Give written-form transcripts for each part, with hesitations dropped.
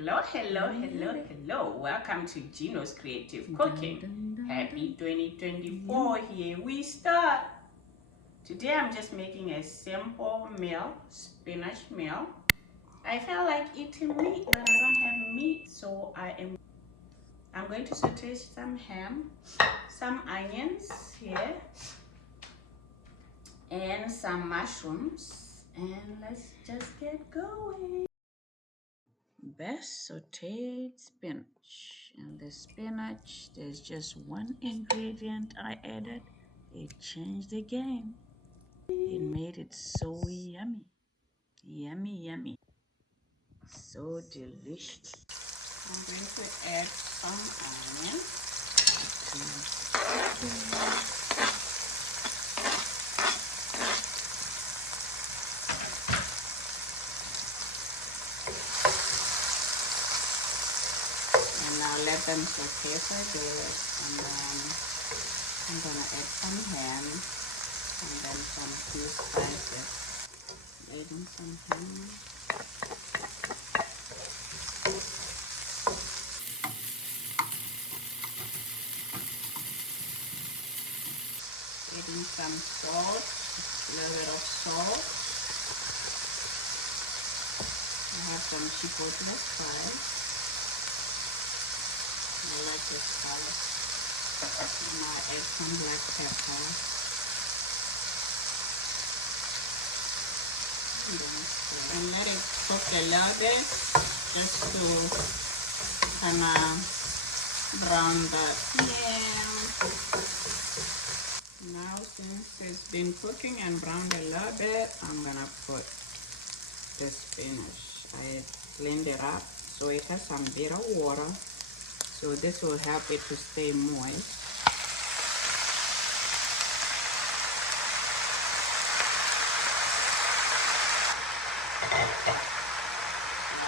Hello. Welcome to Gino's Creative Cooking. Happy 2024. Here we start. Today I'm just making a simple meal, spinach meal. I felt like eating meat, but I don't have meat, so I'm going to saute some ham, some onions here, and some mushrooms. And let's just get going. Best sauteed spinach. And the spinach, there's just one ingredient I added. It changed the game. It made it so yummy. Yummy. So delicious. I'm going to add some onions. And now let them saute for a bit. And then I'm going to add some ham. And then some few spices. Adding some ham. Adding some salt, a little bit of salt. I have some Chipotle spice. I like this spice. And I add some black pepper. And let it cook a little bit, just to kind of brown the ham. Now since it's been cooking and browned a little bit, I'm gonna put the spinach. I cleaned it up so it has some bit of water, so this will help it to stay moist.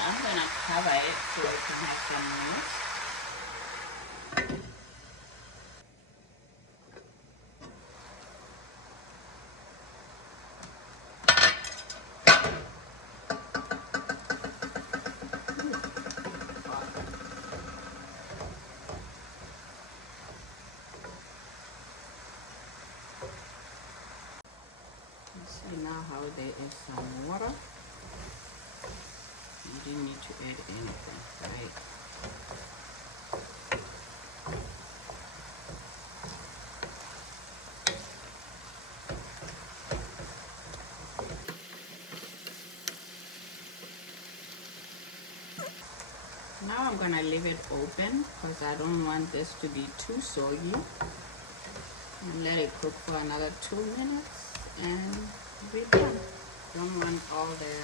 I'm gonna cover it so it can have some mix. See now how there is some water. You didn't need to add anything, right? Now I'm gonna leave it open because I don't want this to be too soggy. And let it cook for another 2 minutes and we're done. Don't want all the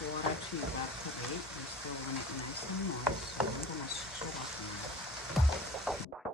water to evaporate. I still want it nice and moist, so I'm gonna switch it off now.